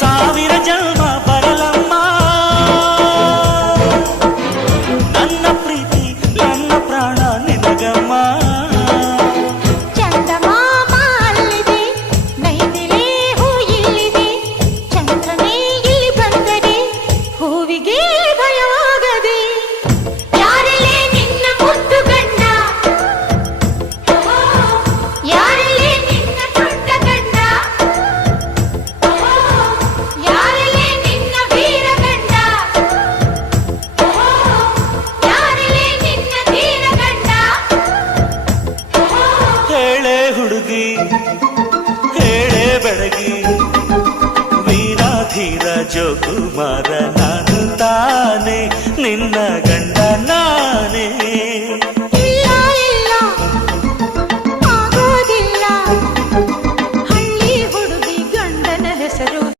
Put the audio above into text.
ಸಾವಿರ ಜನ್ಮ ಬರಲಮ್ಮ ನನ್ನ ಪ್ರೀತಿ ನನ್ನ ಪ್ರಾಣ ನಿನಗಮ್ಮ. ಚಂದಮಾಮ ಅಲ್ಲಿದೆ, ನೈದಿಲೆ ಹೂ ಇಲ್ಲಿದೆ, ಚಂದ್ರನೇ ಇಲ್ಲಿ ಬಂದರೆ ಹೂವಿಗೆ ಭಯವಾಗದೆ. ಯಾರಲ್ಲೇ ನಿನ್ನ ಮುದ್ದು ಗಂಡ, ಯಾರಲ್ಲೇ ನಿನ್ನ ದೊಡ್ಡ ಗಂಡ, ಯಾರಲ್ಲೇ ನಿನ್ನ ವೀರ ಗಂಡ, ಯಾರಲ್ಲೇ ನಿನ್ನ ಧೀರ ಗಂಡ. ಹೇಳೆ ಹುಡುಗಿ ಹೇಳೆ ಬೆಳಗಿ, ವೀರ ಧೀರ ಜೋಕುಮಾರ ನಾನು ತಾನೆ ನಿನ್ನ